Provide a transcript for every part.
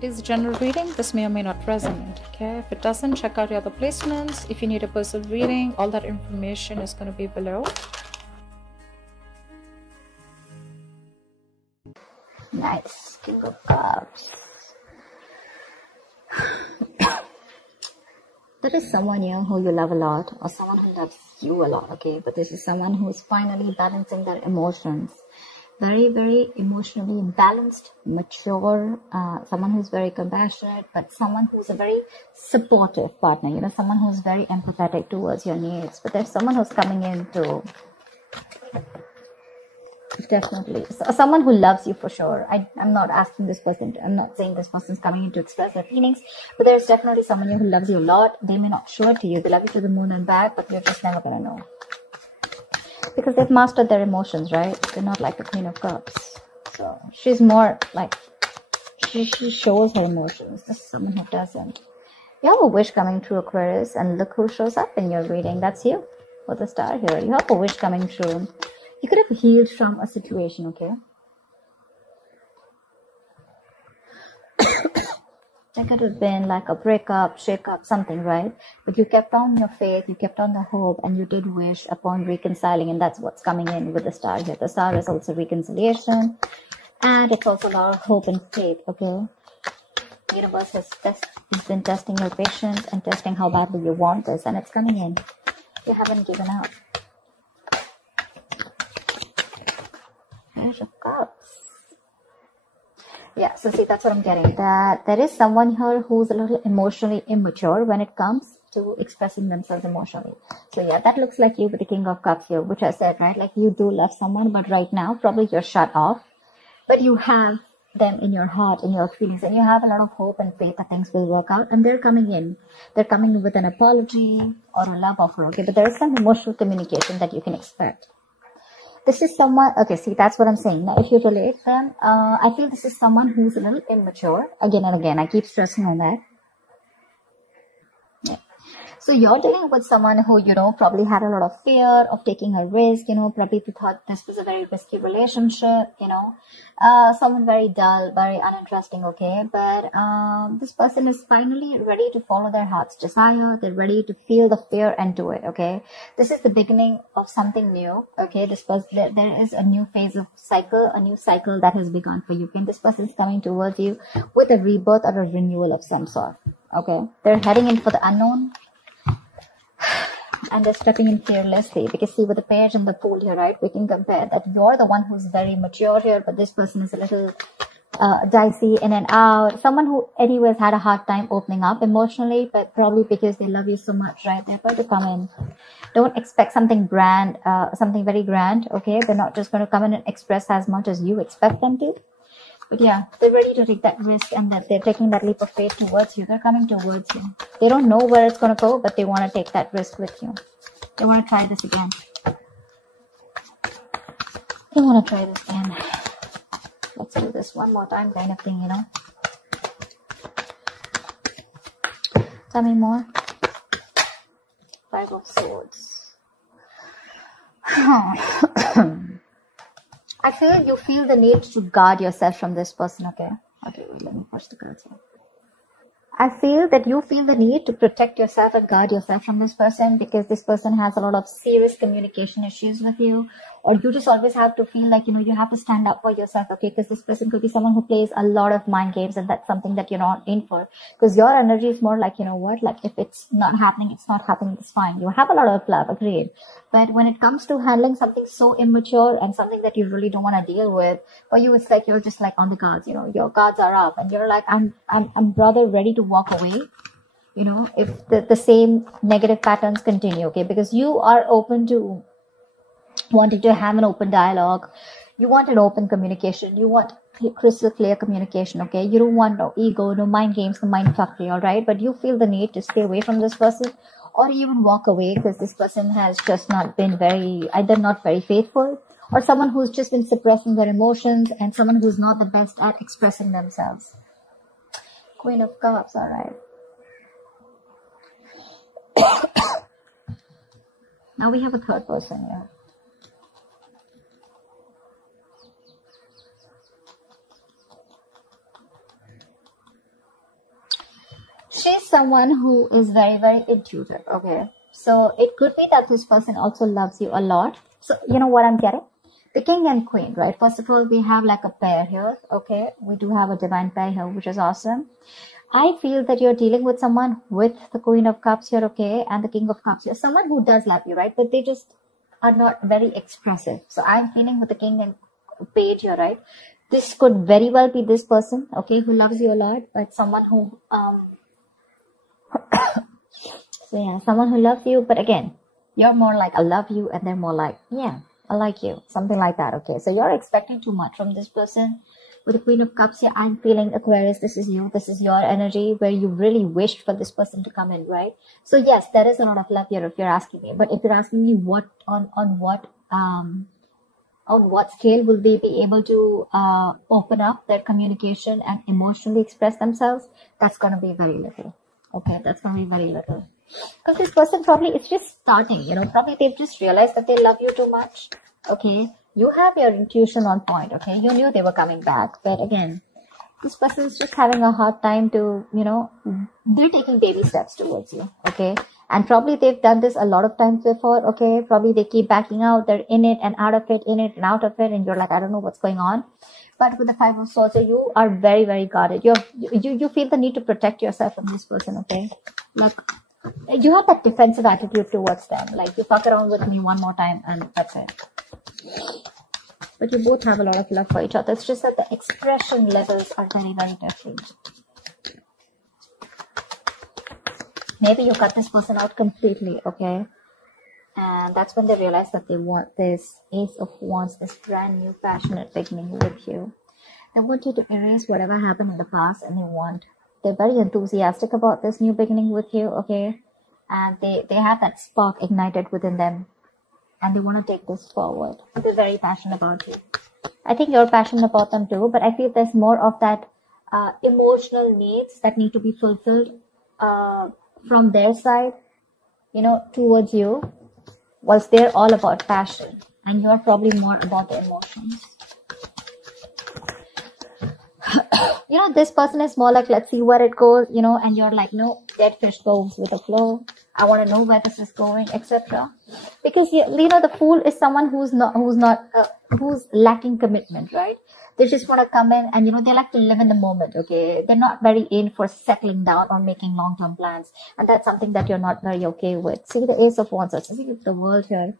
It is a general reading. This may or may not resonate. Okay, if it doesn't, check out your other placements. If you need a personal reading, all that information is going to be below. Nice. King of Cups. There is someone here who you love a lot, or someone who loves you a lot, okay? But this is someone who is finally balancing their emotions. Very, very emotionally balanced, mature, someone who's very compassionate, but someone who's a very supportive partner, you know, someone who's very empathetic towards your needs. But there's someone who's coming in to definitely, someone who loves you for sure. I'm not asking this person, I'm not saying this person's coming in to express their feelings, but there's definitely someone here who loves you a lot. They may not show it to you. They love you to the moon and back, but you're just never gonna know. Because they've mastered their emotions, right? They're not like the Queen of Cups. So she's more like, she shows her emotions. This is someone who doesn't. You have a wish coming true, Aquarius, and look who shows up in your reading. That's you, with the star here. You have a wish coming true. You could have healed from a situation, okay? That could have been like a breakup, shake-up, something, right? But you kept on your faith, you kept on the hope, and you did wish upon reconciling, and that's what's coming in with the star here. The star is also reconciliation, and it's also a lot of hope and faith, okay? The universe has been testing your patience and testing how badly you want this, and it's coming in. You haven't given up. Page of Cups. Yeah, so see, that's what I'm getting. That there is someone here who's a little emotionally immature when it comes to expressing themselves emotionally. So yeah, that looks like you with the King of Cups here, which I said, right? Like you do love someone, but right now probably you're shut off. But you have them in your heart, in your feelings, and you have a lot of hope and faith that things will work out. And they're coming in. They're coming in with an apology or a love offer, okay? But there is some emotional communication that you can expect. This is someone, okay, see, that's what I'm saying. Now, if you relate them, I feel this is someone who's a little immature. Again and again, I keep stressing on that. Yeah. So you're dealing with someone who, you know, probably had a lot of fear of taking a risk, you know, probably thought this was a very risky relationship, you know, someone very dull, very uninteresting, okay, but this person is finally ready to follow their heart's desire. They're ready to feel the fear and do it, okay. This is the beginning of something new, okay. This person, there is a new phase of cycle, a new cycle that has begun for you, and this person is coming towards you with a rebirth or a renewal of some sort, okay. They're heading in for the unknown. And they're stepping in fearlessly, because see, with the page and the fool here, right, we can compare that you're the one who's very mature here, but this person is a little dicey, in and out. Someone who anyways had a hard time opening up emotionally, but probably because they love you so much, right, they're going to come in. Don't expect something grand, something very grand, okay. They're not just going to come in and express as much as you expect them to. But yeah, they're ready to take that risk, and that they're taking that leap of faith towards you. They're coming towards you. They don't know where it's going to go, but they want to take that risk with you. They want to try this again. They want to try this again. Let's do this one more time kind of thing, you know. Tell me more. Five of Swords. I feel you feel the need to guard yourself from this person, okay? Okay, wait, let me push the cards here. I feel that you feel the need to protect yourself and guard yourself from this person, because this person has a lot of serious communication issues with you, or you just always have to feel like, you know, you have to stand up for yourself, okay? Because this person could be someone who plays a lot of mind games, and that's something that you're not in for, because your energy is more like, you know what, like if it's not happening, it's not happening, it's fine. You have a lot of love, agreed. But when it comes to handling something so immature and something that you really don't want to deal with, for you, it's like you're just like on the guards, you know, your guards are up, and you're like, I'm rather ready to walk away, you know, if the same negative patterns continue, okay? Because you are open to wanting to have an open dialogue. You want an open communication. You want crystal clear communication, okay? You don't want no ego, no mind games, no mind fuckery, all right? But you feel the need to stay away from this person, or even walk away, because this person has just not been either not very faithful, or someone who's just been suppressing their emotions, and someone who's not the best at expressing themselves. Queen of Cups, all right. Now we have a third person here. she's someone who is very, very intuitive. Okay. So it could be that this person also loves you a lot. So you know what I'm getting? The king and queen, right? First of all, we have like a pair here. Okay. We do have a divine pair here, which is awesome. I feel that you're dealing with someone with the Queen of Cups here, okay, and the King of Cups here. Someone who does love you, right? But they just are not very expressive. So I'm feeling with the King and Page here, right? This could very well be this person, okay, who loves you a lot, but someone who, so yeah, someone who loves you, but again, you're more like, I love you, and they're more like, yeah, I like you, something like that, okay? So you're expecting too much from this person. With the Queen of Cups here, I'm feeling, Aquarius, this is you. This is your energy where you really wished for this person to come in, right? So yes, there is a lot of love here if you're asking me. But if you're asking me on what scale will they be able to open up their communication and emotionally express themselves, that's going to be very little. Okay, that's going to be very little. Because this person probably is just starting, you know, probably they've just realized that they love you too much. Okay. You have your intuition on point, okay? You knew they were coming back. But again, this person is just having a hard time to, you know, they're taking baby steps towards you, okay? And probably they've done this a lot of times before, okay? Probably they keep backing out. They're in it and out of it, in it and out of it. And you're like, I don't know what's going on. But with the Five of Swords, you are very, very guarded. You feel the need to protect yourself from this person, okay? Like, you have that defensive attitude towards them. Like, you fuck around with me one more time and that's it. But you both have a lot of love for each other. It's just that the expression levels are very, very different. Maybe you cut this person out completely, okay? And that's when they realize that they want this Ace of Wands, this brand new passionate beginning with you. They want you to erase whatever happened in the past, and they're very enthusiastic about this new beginning with you, okay? And they have that spark ignited within them. And they want to take this forward. They're very passionate about you. I think you're passionate about them too, but I feel there's more of that emotional needs that need to be fulfilled from their side, you know, towards you, whilst they're all about passion. And you're probably more about the emotions. You know, this person is more like, let's see where it goes, you know, and you're like, no, dead fish goes with the flow. I want to know where this is going, etc. Because you know, the Fool is someone who's lacking commitment, right? They just want to come in and, you know, they like to live in the moment, okay? They're not very in for settling down or making long-term plans. And that's something that you're not very okay with. See the Ace of Wands, see the World here.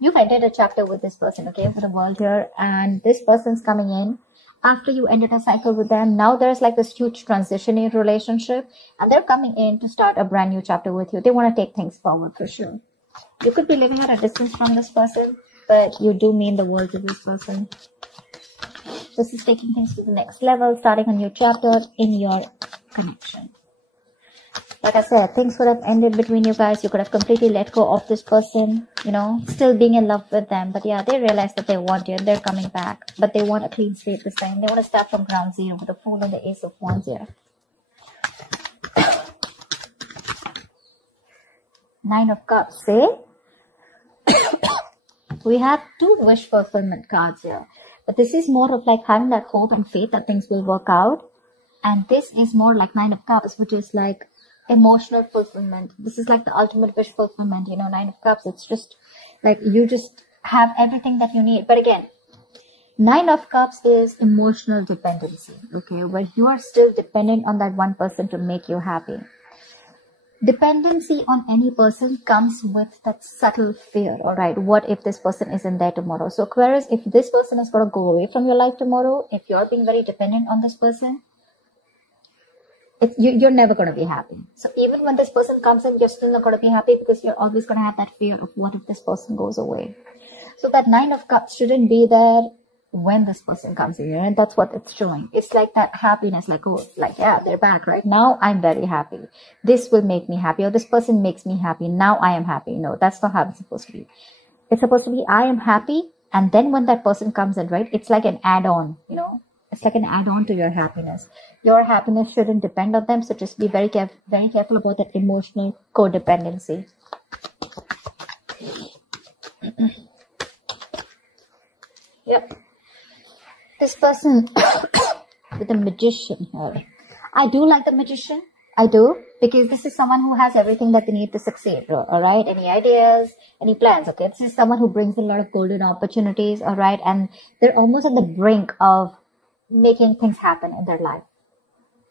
You've ended a chapter with this person, okay? With the World here. And this person's coming in. After you ended a cycle with them, now there's like this huge transition in relationship, and they're coming in to start a brand new chapter with you. They want to take things forward for sure. You could be living at a distance from this person, but you do mean the world to this person. This is taking things to the next level, starting a new chapter in your connection. Like I said, things would have ended between you guys. You could have completely let go of this person, you know, still being in love with them. But yeah, they realize that they want you and they're coming back. But they want a clean slate this time. They want to start from ground zero with the Fool and the Ace of Wands here. Nine of Cups, eh? We have two wish fulfillment cards here. But this is more of like having that hope and faith that things will work out. And this is more like Nine of Cups, which is like emotional fulfillment. This is like the ultimate wish fulfillment, you know, Nine of Cups. It's just like you just have everything that you need. But again, Nine of Cups is emotional dependency, okay, where you are still dependent on that one person to make you happy. Dependency on any person comes with that subtle fear, all right? What if this person isn't there tomorrow? So Aquarius, if this person is going to go away from your life tomorrow, if you're being very dependent on this person, you're never going to be happy. So even when this person comes in, you're still not going to be happy because you're always going to have that fear of what if this person goes away. So that Nine of Cups shouldn't be there when this person comes in, and that's what it's showing. It's like that happiness, like, oh, like, yeah, they're back right now. I'm very happy. This will make me happy, or this person makes me happy. Now I am happy. No, that's not how it's supposed to be. It's supposed to be, I am happy. And then when that person comes in, right, it's like an add-on, you know, it's like an add-on to your happiness. Your happiness shouldn't depend on them. So just be very careful about that emotional codependency. Yep. This person with the Magician here. I do like the Magician. I do, because this is someone who has everything that they need to succeed, all right? Any ideas, any plans, okay? This is someone who brings a lot of golden opportunities, all right? And they're almost at the brink of making things happen in their life.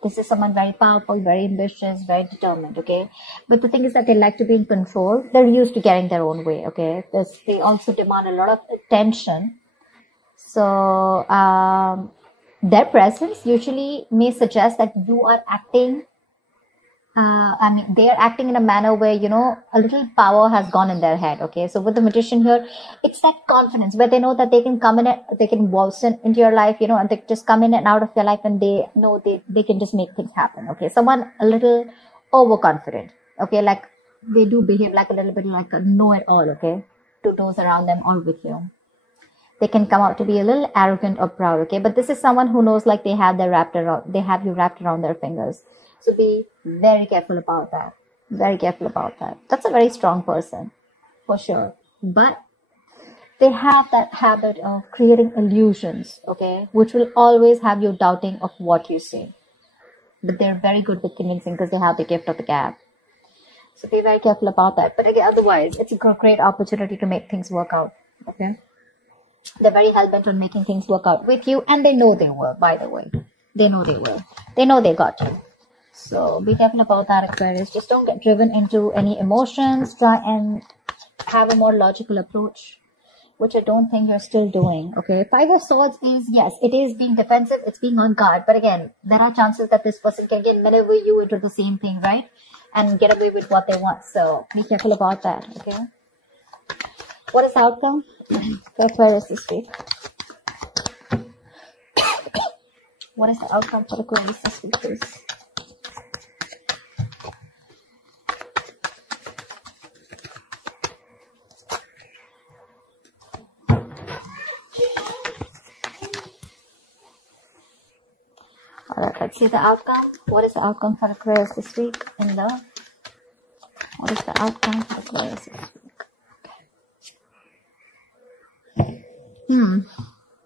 This is someone very powerful, very ambitious, very determined, okay? But the thing is that they like to be in control. They're used to getting their own way, okay? They also demand a lot of attention. So, their presence usually may suggest that you are acting, they are acting in a manner where, you know, a little power has gone in their head, okay? So with the Magician here, it's that confidence where they know that they can come in and they can waltz into your life, you know, and they just come in and out of your life, and they know they can just make things happen, okay? Someone a little overconfident, okay? Like they do behave like a little bit like a know-it-all, okay? To those around them or with you. They can come out to be a little arrogant or proud, okay? But this is someone who knows like they have you wrapped around their fingers. So be very careful about that. Very careful about that. That's a very strong person, for sure. But they have that habit of creating illusions, okay? Which will always have you doubting of what you say. But they're very good with convincing because they have the gift of the gab. So be very careful about that. But again, otherwise, it's a great opportunity to make things work out, okay? They're very hell-bent on making things work out with you, and they know they will, by the way. They know they will. They know they got you. So be careful about that, Aquarius. Just don't get driven into any emotions. Try and have a more logical approach, which I don't think you're still doing, okay? Five of Swords is, yes, it is being defensive. It's being on guard. But again, there are chances that this person can again maneuver you into the same thing, right? And get away with what they want. So be careful about that, okay? What is the outcome for Aquarius this week? What is the outcome for Aquarius this week, please? Alright, let's see the outcome. What is the outcome for Aquarius this week in love? What is the outcome for Aquarius this week?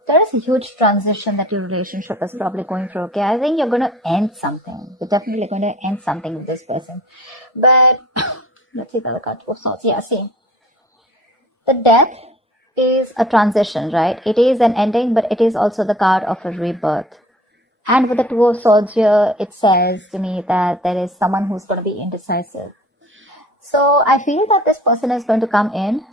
There is a huge transition that your relationship is probably going through, okay? I think you're going to end something. You're definitely going to end something with this person. But, let's see the other card. Oh, Swords. Yeah, see. The Death is a transition, right? It is an ending, but it is also the card of a rebirth. And with the Two of Swords here, it says to me that there is someone who's going to be indecisive. So, I feel that this person is going to come in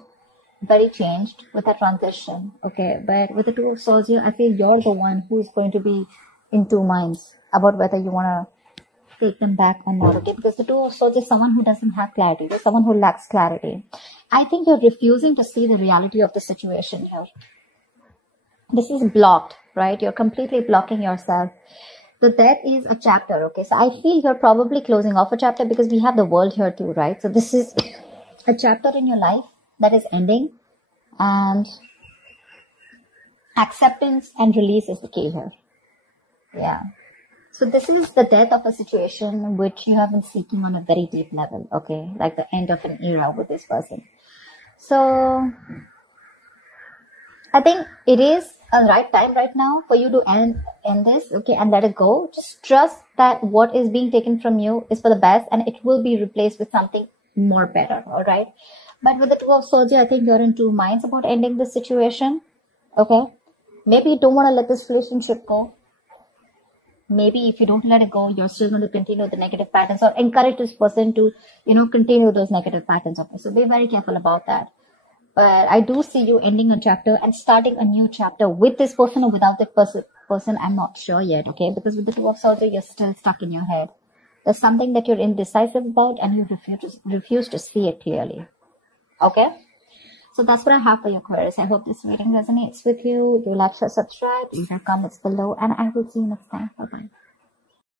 very changed with a transition, okay? But with the Two of Swords here, I feel you're the one who is going to be in two minds about whether you want to take them back or not, okay? Because the Two of Swords is someone who doesn't have clarity. There's someone who lacks clarity. I think you're refusing to see the reality of the situation here. This is blocked, right? You're completely blocking yourself. The Death is a chapter, okay? So I feel you're probably closing off a chapter because we have the World here too, right? So this is a chapter in your life that is ending, and acceptance and release is the key here. Yeah. So this is the death of a situation which you have been seeking on a very deep level, okay? Like the end of an era with this person. So I think it is a right time right now for you to end this, okay, and let it go. Just trust that what is being taken from you is for the best, and it will be replaced with something more better, all right? But with the Two of Swords, I think you're in two minds about ending this situation, okay? Maybe you don't want to let this relationship go. Maybe if you don't let it go, you're still going to continue the negative patterns or encourage this person to, you know, continue those negative patterns, okay? So be very careful about that. But I do see you ending a chapter and starting a new chapter with this person or without this person. I'm not sure yet, okay? Because with the Two of Swords, you're still stuck in your head. There's something that you're indecisive about and you refuse to see it clearly. Okay, so that's what I have for you, Aquarius. I hope this reading resonates with you. Do like, share, subscribe, leave your comments below, and I will see you next time. Bye-bye.